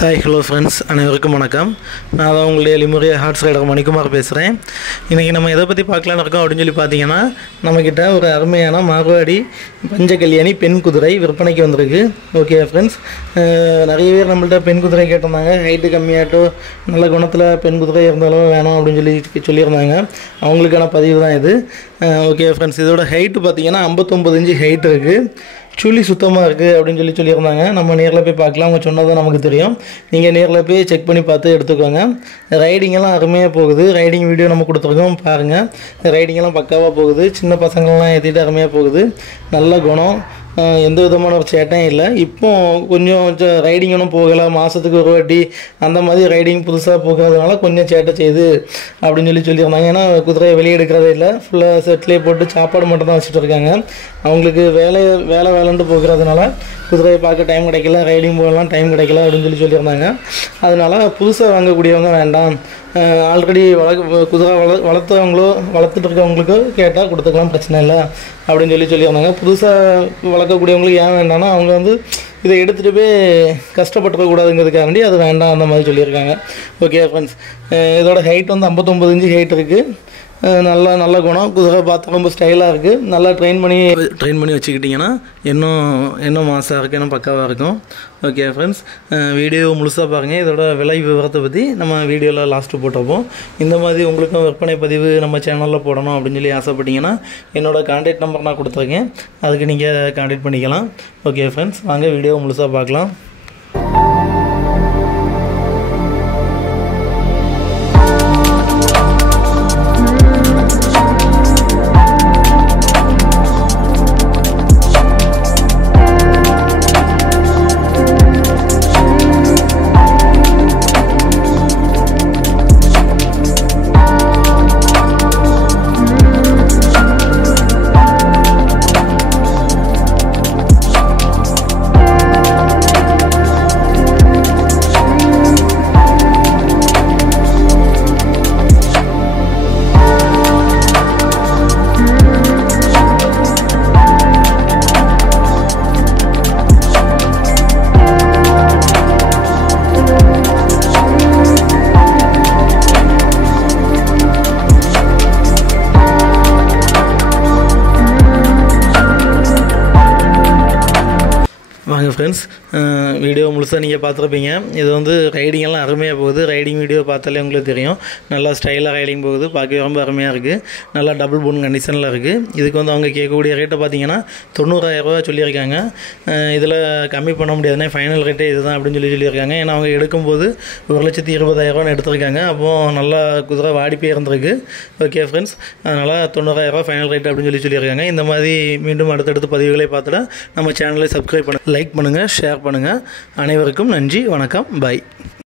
Hi hello friends, அனைவருக்கும் வணக்கம். நான் தான் உங்களுடைய லிமுரிய ஹார்ட்ஸ் ரைடர் மணிக்குமார் பேசுகிறேன். இன்றைக்கி நம்ம எதை பற்றி பார்க்கலான்னு இருக்கோம் அப்படின்னு சொல்லி பார்த்தீங்கன்னா, நம்மக்கிட்ட ஒரு அருமையான மார்வாடி பஞ்சகல்யாணி பெண் குதிரை விற்பனைக்கு வந்திருக்கு. ஓகே ஃப்ரெண்ட்ஸ், நிறைய பேர் நம்மள்ட்ட பெண் குதிரை கேட்டிருந்தாங்க. ஹைட்டு கம்மியாகட்டோ நல்ல குணத்தில் பெண் குதிரை இருந்தாலும் வேணும் அப்படின்னு சொல்லியிருந்தாங்க. அவங்களுக்கான பதிவு தான் இது. ஓகே ஃப்ரெண்ட்ஸ், இதோட ஹைட்டு பார்த்தீங்கன்னா 59 இன்ச்சு ஹைட் இருக்குது. சுழி சுத்தமாக இருக்குது அப்படின்னு சொல்லியிருந்தாங்க. நம்ம நேரில் போய் பார்க்கலாம். அவங்க சொன்னதான் நமக்கு தெரியும். நீங்கள் நேரில் போய் செக் பண்ணி பார்த்து எடுத்துக்கோங்க. ரைடிங்கெல்லாம் அருமையாக போகுது. ரைடிங் வீடியோ நம்ம கொடுத்துருக்கோம், பாருங்கள். ரைடிங்கெல்லாம் பக்காவாக போகுது. சின்ன பசங்கள்லாம் ஏற்றிட்டு அருமையாக போகுது. நல்ல குணம், எந்த விதமான ஒரு சேட்டையும் இல்லை. இப்போ கொஞ்சம் ரைடிங் ஒன்றும் போகலை, மாதத்துக்கு ஒரு வாட்டி அந்த மாதிரி ரைடிங் புதுசாக போகிறதுனால கொஞ்சம் சேட்டை செய்யுது அப்படின்னு சொல்லியிருந்தாங்க. ஏன்னா குதிரையை வெளியே எடுக்கிறதே இல்லை, ஃபுல்லாக செட்லேயே போட்டு சாப்பாடு மட்டும் தான் வச்சுட்டு இருக்காங்க. அவங்களுக்கு வேலைன்ட்டு போகிறதுனால குதிரையை பார்க்க டைம் கிடைக்கல, ரைடிங் போகலாம் டைம் கிடைக்கல அப்படின்னு சொல்லியிருந்தாங்க. அதனால் புதுசாக வாங்கக்கூடியவங்க வேண்டாம், ஆல்ரெடி குதிரை வளர்த்தவங்களோ வளர்த்துட்டு இருக்கவங்களுக்கோ கேட்டால் கொடுத்துக்கலாம், பிரச்சனை இல்லை அப்படின்னு சொல்லியிருந்தாங்க. புதுசாக வளர்க்கக்கூடியவங்களுக்கு ஏன் வேண்டாம்னா, அவங்க இதை எடுத்துகிட்டு போய் கஷ்டப்பட்டுறக்கூடாதுங்கிறதுக்காண்டி அது வேண்டாம் அந்த மாதிரி சொல்லியிருக்காங்க. ஓகே ஃப்ரெண்ட்ஸ், இதோட ஹைட் 59 இன்ச்சு ஹைட் இருக்குது. நல்ல குணம், குதிரை பார்த்து ரொம்ப ஸ்டைலாக இருக்குது. நல்லா ட்ரெயின் பண்ணி வச்சுக்கிட்டிங்கன்னா இன்னும் மாசாக இருக்குது, இன்னும் பக்காவாக இருக்கும். ஓகே ஃப்ரெண்ட்ஸ், வீடியோ முழுசாக பாருங்கள். இதோட விலை விவரத்தை பற்றி நம்ம வீடியோவில் லாஸ்ட்டு போட்டிருப்போம். இந்த மாதிரி உங்களுக்கும் விற்பனை பதிவு நம்ம சேனலில் போடணும் அப்படின்னு சொல்லி ஆசைப்பட்டீங்கன்னா என்னோடய கான்டாக்ட் நம்பர் நான் கொடுத்துருக்கேன், அதுக்கு நீங்கள் கான்டாக்ட் பண்ணிக்கலாம். ஓகே ஃப்ரெண்ட்ஸ், வாங்க வீடியோ முழுசாக பார்க்கலாம். வாங்க ஃப்ரெண்ட்ஸ், வீடியோ முழுசாக நீங்கள் பார்த்துருப்பீங்க. இது ரைடிங்கெல்லாம் அருமையாக போகுது. ரைடிங் வீடியோ பார்த்தாலே உங்களுக்கு தெரியும். நல்லா ஸ்டைலாக ரைடிங் போகுது, பார்க்க ரொம்ப அருமையாக இருக்குது. நல்லா டபுள் போன் கண்டிஷனில் இருக்குது. இதுக்கு அவங்க கேட்கக்கூடிய ரேட்டை பார்த்தீங்கன்னா 90,000 ரூபா சொல்லியிருக்காங்க. இதில் கம்மி பண்ண முடியாதுன்னா ஃபைனல் ரேட்டே இதுதான் அப்படின்னு சொல்லியிருக்காங்க. ஏன்னா அவங்க எடுக்கும்போது 1,20,000 எடுத்திருக்காங்க. அப்போது நல்லா குதிரை வாடி போயிருந்துருக்கு. ஓகே ஃப்ரெண்ட்ஸ், அதனால் 90,000 ரூபா ஃபைனல் ரேட் அப்படின்னு சொல்லியிருக்காங்க. இந்த மாதிரி மீண்டும் அடுத்தடுத்து பதிவுகளை பார்த்துட்டு நம்ம சேனலை சப்ஸ்கிரைப் பண்ணுங்கள், லைக் பண்ணுங்கள், ஷேர் பண்ணுங்கள். அனைவருக்கும் நன்றி, வணக்கம், பாய்.